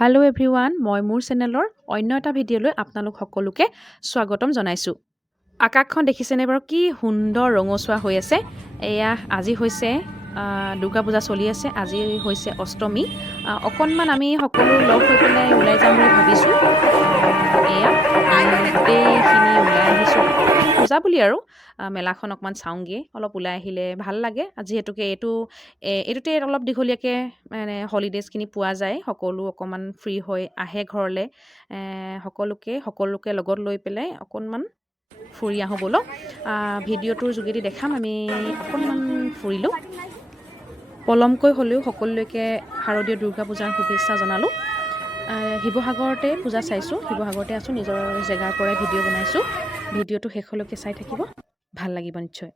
Hello' everyone, মই মোৰ চেনেলৰ অন্য এটা ভিডিঅ'লৈ আপোনালোক সকলোকে স্বাগতম জনাইছোঁ। আকাশখন দেখিছেনে বাৰু কি সুন্দৰ ৰঙচুৱা হৈ আছে। এয়া আজি হৈছে দুৰ্গা পূজা চলি আছে, আজি হৈছে অষ্টমী। অকণমান আমি সকলো লগ হৈ পেলাই ওলাই যাম বুলি ভাবিছোঁ। এয়া গোটেইখিনি ওলাই আহিছোঁ, অকণমান পূজা বুলি আৰু মেলাখন অকণমান চাওঁগৈ। অলপ ওলাই আহিলে ভাল লাগে, যিহেতুকে এইটোতে অলপ দীঘলীয়াকৈ মানে হলিডেজখিনি পোৱা যায়। সকলো অকণমান ফ্ৰী হৈ আহে ঘৰলৈ। সকলোকে লগত লৈ পেলাই অকণমান ফুৰি আহোঁ ব'লক। ভিডিঅ'টোৰ যোগেদি দেখাম আমি অকণমান ফুৰিলোঁ। পলমকৈ হ'লেও সকলোলৈকে শাৰদীয় দুৰ্গা পূজাৰ শুভেচ্ছা জনালোঁ। শিৱসাগৰতে পূজা চাইছোঁ, শিৱসাগৰতে আছোঁ, নিজৰ জেগাৰ পৰাই ভিডিঅ' বনাইছোঁ। ভিডিঅ'টো শেষলৈকে চাই থাকিব, ভাল লাগিব নিশ্চয়।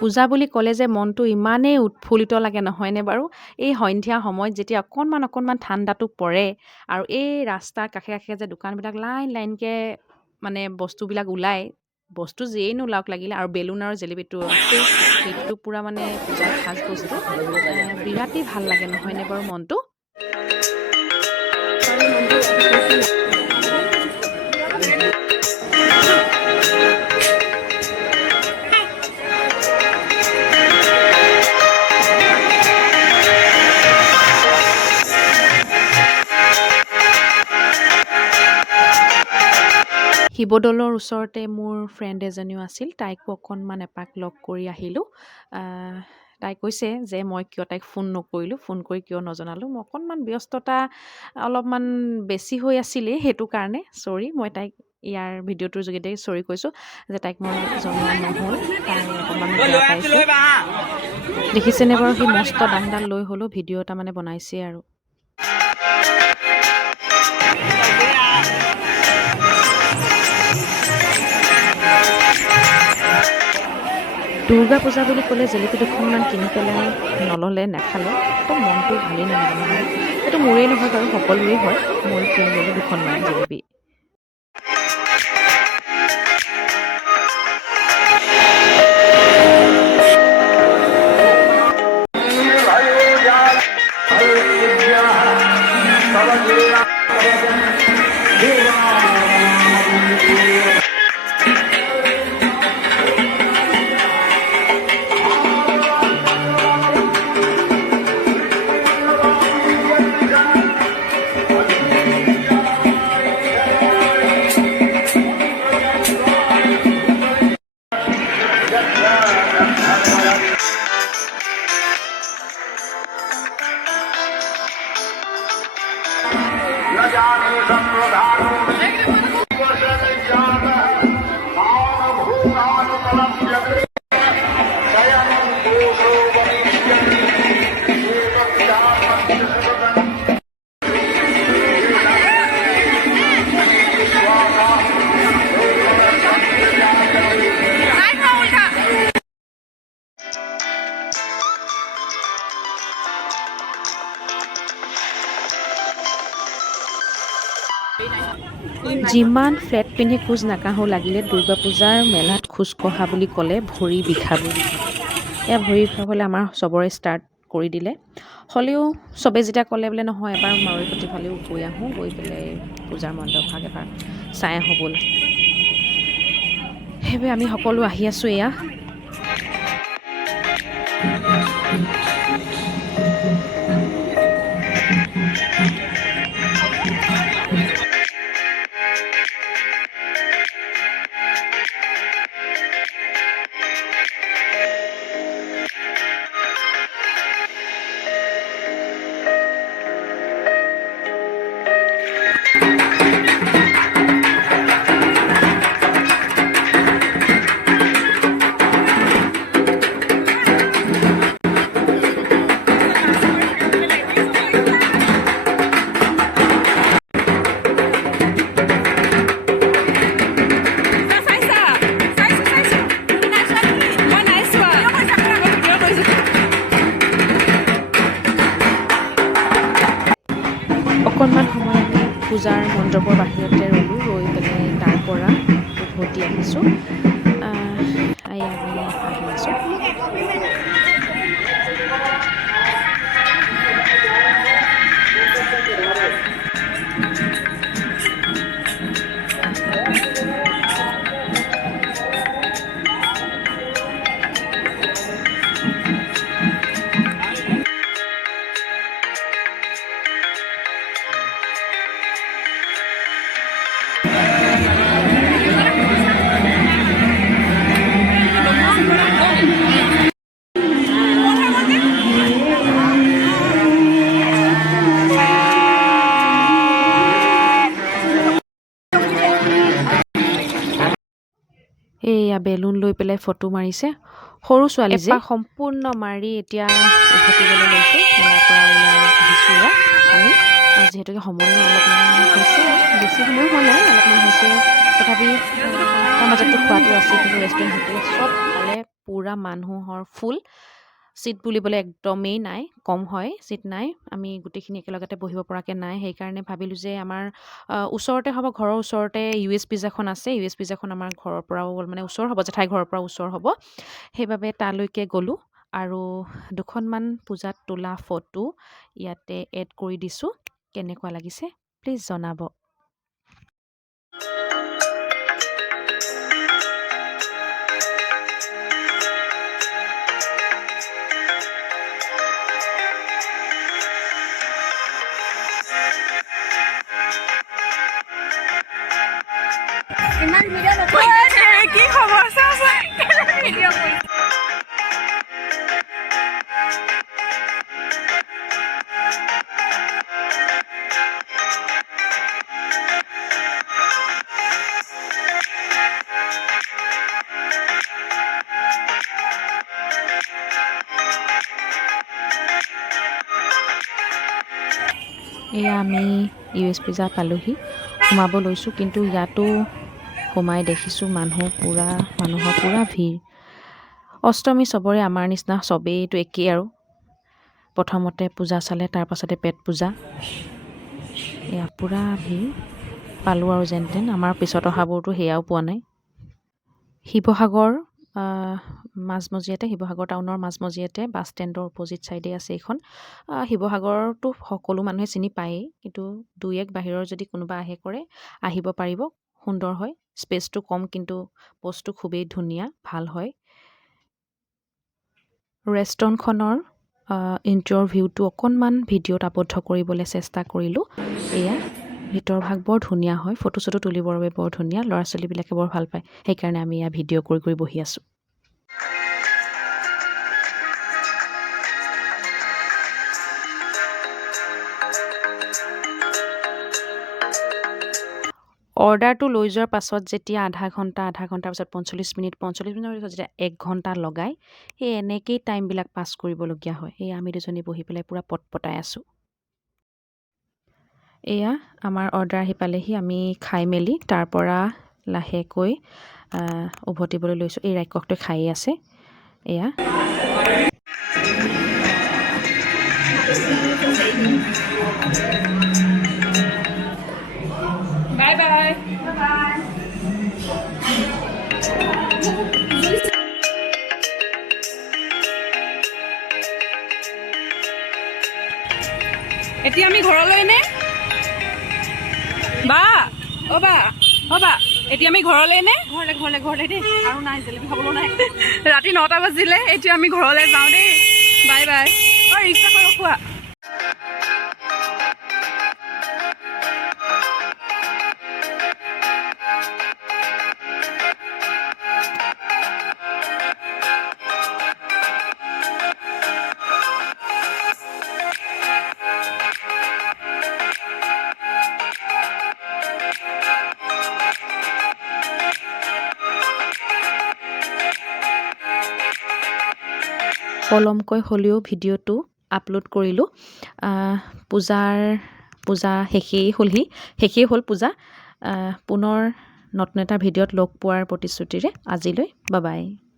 পূজা বুলি ক'লে যে মনটো ইমানেই উৎফুল্লিত লাগে নহয়নে বাৰু? এই সন্ধিয়া সময়ত যেতিয়া অকণমান ঠাণ্ডাটো পৰে আৰু এই ৰাস্তাৰ কাষে কাষে যে দোকানবিলাক লাইনকৈ মানে বস্তুবিলাক ওলায়, বস্তু যিয়েই নোলাওক লাগিলে, আৰু বেলুন আৰু জেলেপীটো আছেই, সেইটোতো পূৰা মানে পূজাৰ খাজ বস্তু। বিৰাটেই ভাল লাগে নহয়নে বাৰু মনটো? শিৱদৌলৰ ওচৰতে মোৰ ফ্ৰেণ্ড এজনীও আছিল, তাইকো অকণমান এপাক লগ কৰি আহিলোঁ। তাই কৈছে যে মই কিয় তাইক ফোন নকৰিলোঁ, ফোন কৰি কিয় নজনালোঁ। মই অকণমান ব্যস্ততা অলপমান বেছি হৈ আছিলেই, সেইটো কাৰণে চৰি। মই তাইক ইয়াৰ ভিডিঅ'টোৰ যোগেদি চৰি কৈছোঁ যে তাইক মই জনোৱা নহ'ল, তাই অকণমান বেয়া পাইছে। দেখিছেনে বাৰু, সি মস্ত দাংডাল লৈ হ'লেও ভিডিঅ' এটা মানে বনাইছে আৰু। দুৰ্গা পূজা বুলি ক'লে জেলেপী দুখনমান কিনি পেলাই নল'লে নেখালে একদম মনটো ভালেই নালাগে নহয়। সেইটো মোৰেই নহয় বাৰু, সকলোৰে হয়। মই কিনি ল'লোঁ দুখনমান জেলেপী। যিমান ফ্লেট পিন্ধি খোজ নাকাঢ়োঁ লাগিলে দুৰ্গা পূজাৰ মেলাত খোজ কঢ়া বুলি ক'লে ভৰি বিষাব। এয়া ভৰি বিষাবলৈ আমাৰ চবৰে ষ্টাৰ্ট কৰি দিলে। হ'লেও চবেই যেতিয়া ক'লে বোলে নহয় এবাৰ মাৰৈ ফালেও গৈ আহোঁ, গৈ পেলাই পূজাৰ মণ্ডপভাগ এবাৰ চাই আহোঁ ব'ল। সেইবাবে আমি সকলো আহি আছোঁ। এয়া আহিছোঁ আমি আহি আছোঁ এয়া বেলুন লৈ পেলাই ফটো মাৰিছে সৰু ছোৱালী যে সম্পূৰ্ণ মাৰি এতিয়া উভতিবলৈ লৈছোঁ মেলাৰ পৰা ওলাই আহিছোঁ আমি যিহেতুকে সময় অলপমান হৈছে বেছি সময় হোৱা নাই অলপমান হৈছে তথাপি তাৰ মাজতো খোৱাটো আছে কিন্তু ৰেষ্টুৰেণ্ট হোটেল চব ফালে পূৰা মানুহৰ ফুল চিট বুলিবলৈ একদমেই নাই কম হয় চিট নাই আমি গোটেইখিনি একেলগতে বহিব পৰাকৈ নাই সেইকাৰণে ভাবিলোঁ যে আমাৰ ওচৰতে হ'ব ঘৰৰ ওচৰতে US পিজ্জাখন আছে US পিজ্জাখন আমাৰ ঘৰৰ পৰাও মানে ওচৰ হ'ব জেঠাই ঘৰৰ পৰা ওচৰ হ'ব সেইবাবে তালৈকে গ'লোঁ আৰু দুখনমান পূজাত তোলা ফটো ইয়াতে এড কৰি দিছোঁ কেনেকুৱা লাগিছে প্লিজ জনাব কি খবৰ ভিডিঅ' এয়া আমি US পিজ্জা পালোহি সোমাব লৈছোঁ কিন্তু ইয়াতো সোমাই দেখিছোঁ মানুহৰ পূৰা ভিৰ অষ্টমী চবৰে আমাৰ নিচিনা চবেইতো একেই আৰু প্ৰথমতে পূজা চালে তাৰ পাছতে পেট পূজা এয়া পূৰা ভিৰ পালোঁ আৰু যেন তেন আমাৰ পিছত অহাবোৰতো সেয়াও পোৱা নাই শিৱসাগৰ মাজমজিয়াতে শিৱসাগৰ টাউনৰ মাজমজিয়াতে বাছ ষ্টেণ্ডৰ অপজিট ছাইডে আছে এইখন শিৱসাগৰতো সকলো মানুহে চিনি পায়েই কিন্তু দুই এক বাহিৰৰ যদি কোনোবা আহে কৰে আহিব পাৰিব সুন্দৰ হয় স্পেচটো কম কিন্তু বস্তু খুবেই ধুনীয়া ভাল হয় ৰেষ্টুৰেণ্টখনৰ ইণ্টেৰিয়ৰ ভিউটো অকণমান ভিডিঅ'ত আবদ্ধ কৰিবলৈ চেষ্টা কৰিলোঁ এয়া ভিতৰ ভাগ বৰ ধুনীয়া হয় ফটো চটো তুলিবৰ বাবে বৰ ধুনীয়া ল'ৰা ছোৱালীবিলাকে বৰ ভাল পায় সেইকাৰণে আমি এয়া ভিডিঅ' কৰি বহি আছোঁ অৰ্ডাৰটো লৈ যোৱাৰ পাছত যেতিয়া আধা ঘণ্টাৰ পাছত 45 মিনিট পিছত যেতিয়া 1 ঘণ্টা লগাই সেই এনেকেই টাইমবিলাক পাছ কৰিবলগীয়া হয় এই আমি দুজনী বহি পেলাই পূৰা পটপটাই আছোঁ এয়া আমাৰ অৰ্ডাৰ আহি পালেহি আমি খাই মেলি তাৰ পৰা লাহেকৈ উভতিবলৈ লৈছোঁ এই ৰাক্ষসটোৱে খায়ে আছে এয়া বাই বাই এতিয়া আমি ঘৰলৈ নে বা এতিয়া আমি ঘৰলৈ নে ঘৰলে দেই আৰু নাই জেলেপি খাবলৈ নাই ৰাতি 9টা বাজিলে এতিয়া আমি ঘৰলৈ যাওঁ দেই বাই বাই ৰিক্সা খোৱা পলমকৈ হ'লেও ভিডিঅ'টো আপলোড কৰিলোঁ পূজা শেষেই হ'ল পূজা পুনৰ নতুন এটা ভিডিঅ'ত লগ পোৱাৰ প্ৰতিশ্ৰুতিৰে আজিলৈ বাই বাই